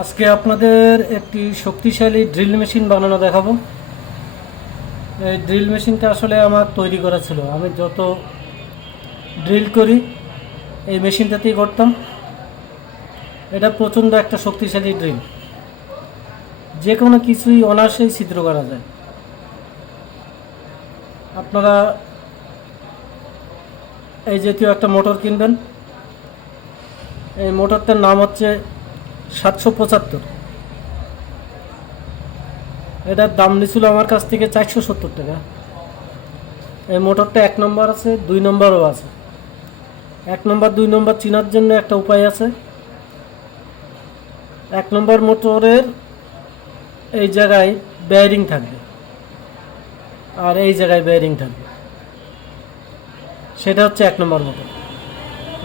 আজকে আপনাদের একটি শক্তিশালী ড্রিল মেশিন বানানো দেখাবো। এই ড্রিল মেশিনটা আসলে আমার তৈরি করা ছিল। আমি যত ড্রিল করি এই মেশিনটাতেই করতাম। এটা প্রচণ্ড একটা শক্তিশালী ড্রিল, যে কোনো কিছুই অনায়াসেই ছিদ্র করা যায়। আপনারা এই জাতীয় একটা মোটর কিনবেন। এই মোটরটার নাম হচ্ছে 775। এটার দাম নিয়েছিল আমার কাছ থেকে 470 টাকা। এই মোটরটা 1 নম্বর আছে, 2 নম্বরও আছে। 1 নম্বর 2 নম্বর চেনার জন্য একটা উপায় আছে। 1 নম্বর মোটরের এই জায়গায় বেয়ারিং থাকবে, আর এই জায়গায় বেয়ারিং থাকবে, সেটা হচ্ছে 1 নম্বর মোটর।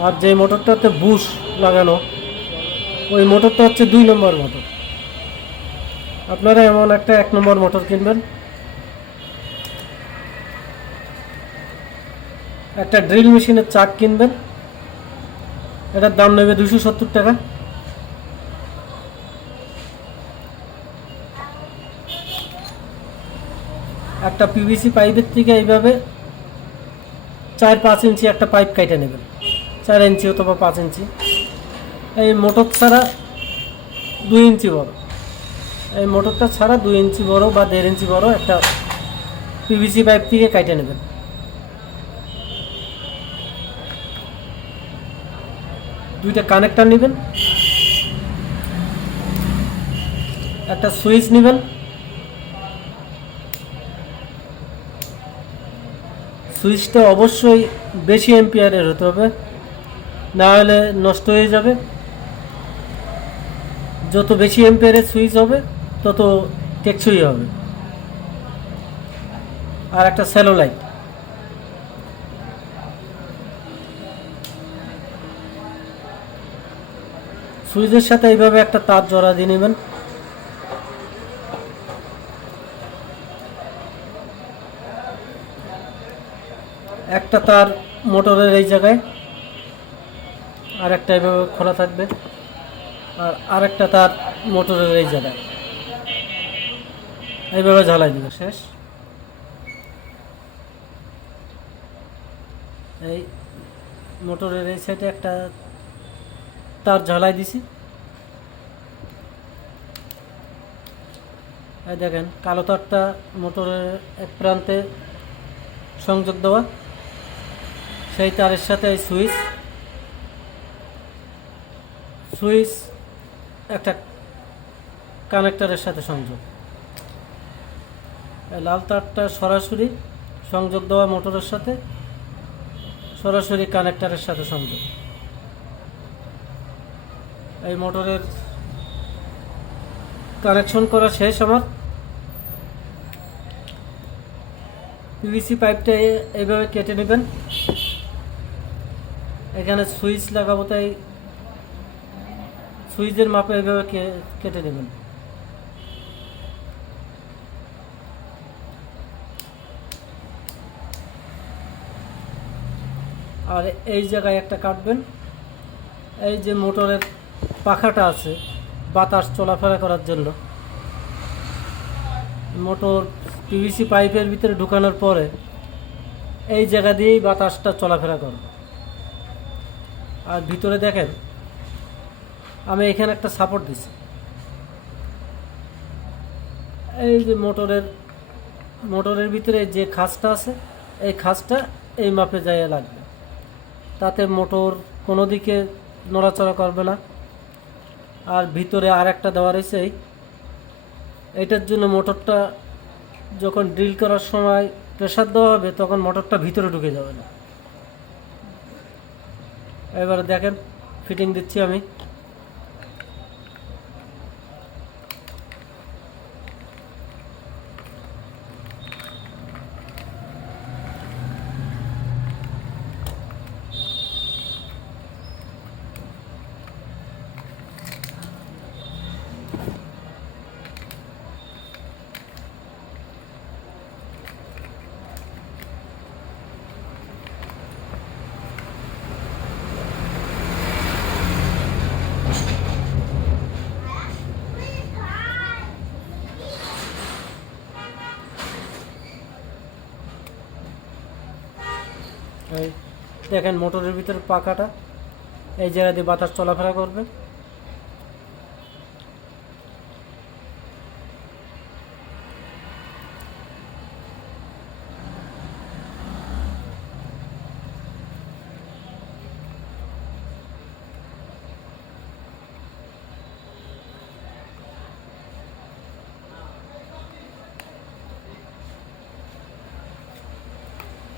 আর যে মোটরটাতে বুশ লাগানো ওই মোটরটা হচ্ছে 2 নম্বর মোটর। আপনারা এমন একটা 1 নম্বর মোটর কিনবেন। একটা ড্রিল মেশিনের চাক কিনবেন। এটার দাম নেবে 270 টাকা। একটা পিভিসি পাইপের থেকে এইভাবে 4-5 ইঞ্চি একটা পাইপ কেটে নেবেন, 4 ইঞ্চি অথবা 5 ইঞ্চি। এই মোটর ছাড়া 2 ইঞ্চি বড়, এই মোটরটা ছাড়া 2 ইঞ্চি বড় বা 1.5 ইঞ্চি বড় একটা পিভিসি পাইপ থেকে কেটে নেবেন। দুইটা কানেক্টর নেবেন, একটা সুইচ নেবেন। সুইচটা অবশ্যই বেশি এম্পিয়ারের হতে হবে, না হলে নষ্ট হয়ে যাবে। যত বেশি এম্পিয়ারের সুইচ হবে তত টেকসই হবে। আর একটা স্যালো লাইট। সুইচের সাথে এইভাবে একটা তার জোড়া দিয়ে নেবেন। একটা তার মোটরের এই জায়গায়, আর একটা এইভাবে খোলা থাকবে, আর আরেকটা তার মোটরের এই জায়গায়। এইভাবে ঝালাই দিবে। শেষ। এই মোটরের এই সাইডে একটা তার ঝালাই দিছি। এই দেখেন কালো তারটা মোটরের এক প্রান্তে সংযোগ দেওয়া, সেই তারের সাথে এই সুইচ একটা কানেক্টরের সাথে সংযোগ। লাল তারটা সরাসরি সংযোগ দেওয়া মোটরের সাথে, সরাসরি কানেক্টরের সাথে সংযোগ। এই মোটরের কানেকশন করা শেষ আমার। পিভিসি পাইপটা এইভাবে কেটে নেবেন। এখানে সুইচ লাগাবো, তাই সুইচের মাপে এইভাবে কেটে নেবেন। আর এই জায়গায় একটা কাটবেন। এই যে মোটরের পাখাটা আছে বাতাস চলাফেরা করার জন্য, মোটর পিভিসি পাইপের ভিতরে ঢুকানোর পরে এই জায়গা দিয়েই বাতাসটা চলাফেরা করবে। আর ভিতরে দেখেন আমি এখানে একটা সাপোর্ট দিছি। এই যে মোটরের ভিতরে যে খাঁজটা আছে, এই খাঁজটা এই মাপে যাইয়া লাগবে, তাতে মোটর কোনো দিকে নড়াচড়া করবে না। আর ভিতরে আর একটা দেওয়া রয়েছে এইটার জন্য মোটরটা যখন ড্রিল করার সময় প্রেসার দেওয়া হবে তখন মোটরটা ভিতরে ঢুকে যাবে না। এবারে দেখেন ফিটিং দিচ্ছি আমি। এই দেখেন মোটরের ভিতরে পাখাটা, এই জায়গা দিয়ে বাতাস চলাফেরা করবে।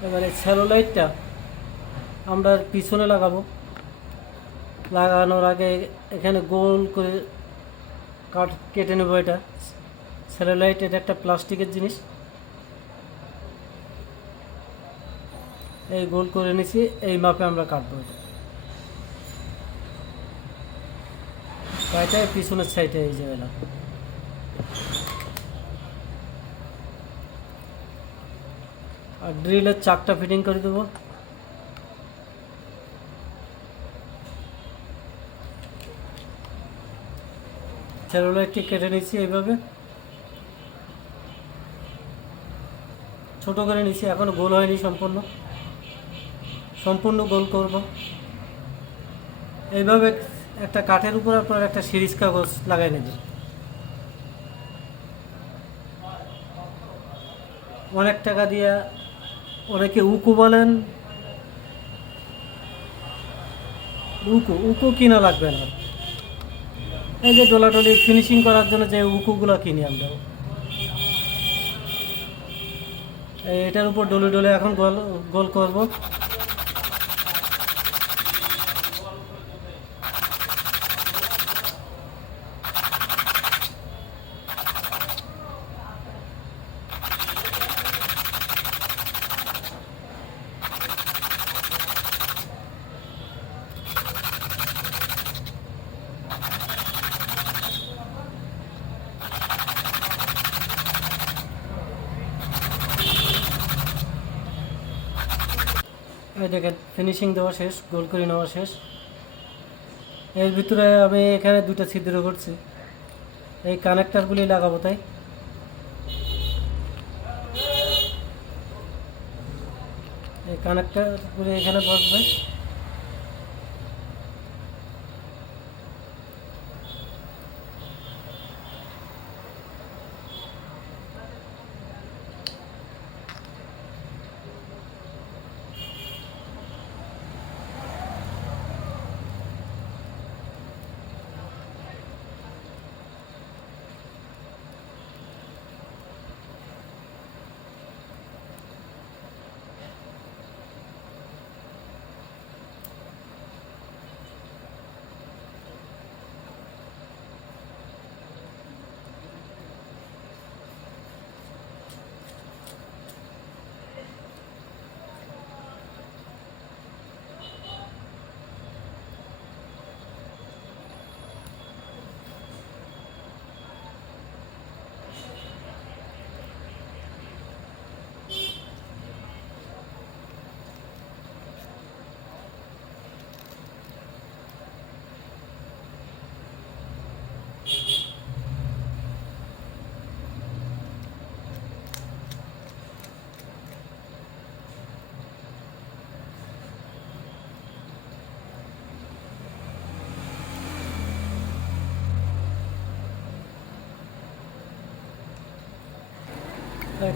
এবারে স্যালোলাইটটা আমরা পিছনে লাগাবো। লাগানোর আগে এখানে গোল করে কেটে নেবো। এটা স্যালোলাইট, এটা একটা প্লাস্টিকের জিনিস। এই গোল করে নিছি, এই মাপে আমরা কাটবো। এটা পিছনের সাইডে এই জায়গাটা। আর ড্রিলের চাকটা ফিটিং করে দেবো। স্যালোলাইটটি কেটে নিচ্ছি এইভাবে, ছোট করে নিচ্ছি। এখনো গোল হয়নি সম্পূর্ণ গোল করব। এইভাবে একটা কাঠের উপর আপনার একটা সিরিজ কাগজ লাগাই নেবেন। অনেক টাকা দিয়ে, অনেকে উকু বলেন, উকু কিনা লাগবে না। এই যে ডলাডলি ফিনিশিং করার জন্য যে উকুগুলো কিনি আমরা, এটার উপর ডলে ডলে এখন গোল গোল করব। এই দেখেন ফিনিশিং দেওয়া শেষ, গোল করে নেওয়া শেষ। এর ভিতরে আমি এখানে দুটো ছিদ্র করছি, এই কানেক্টারগুলি লাগাবো। তাই এই কানেক্টারগুলি এখানে বসবে।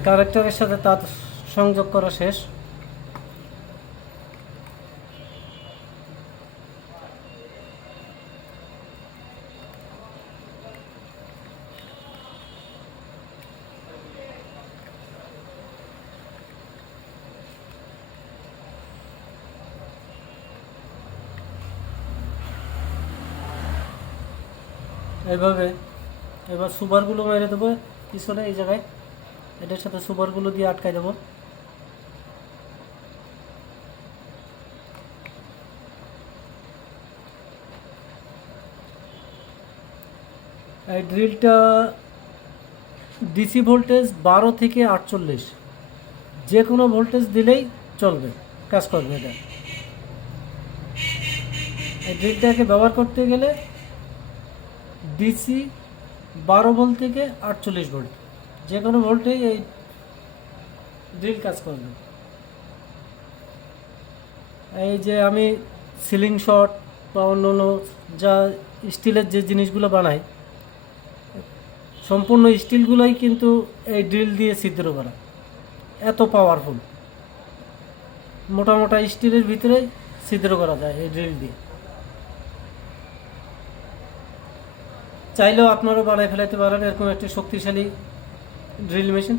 কানেক্টরের সাথে তার সংযোগ করা শেষ। এইভাবে এবার সুপারগুলো মেরে দেবো পিছনে এই জায়গায়, এটার সাথে সুপারগুলো দিয়ে আটকাই দেবো। এই ড্রিলটা ডিসি ভোল্টেজ 12 থেকে 48, যে কোনো ভোল্টেজ দিলেই চলবে, কাজ করবে। এটা এই ড্রিলটাকে ব্যবহার করতে গেলে ডিসি 12 ভোল্ট থেকে 48 ভোল্ট, যে কোনো ভোল্টেই এই ড্রিল কাজ করবে। এই যে আমি সিলিং শট বা অন্য অন্য যা স্টিলের যে জিনিসগুলো বানাই, সম্পূর্ণ স্টিলগুলোই কিন্তু এই ড্রিল দিয়ে ছিদ্র করা, এত পাওয়ারফুল। মোটা মোটা স্টিলের ভিতরেই ছিদ্র করা যায় এই ড্রিল দিয়ে। চাইলেও আপনারাও বানায় ফেলাতে পারেন এরকম একটি শক্তিশালী ড্রিল মেশিন।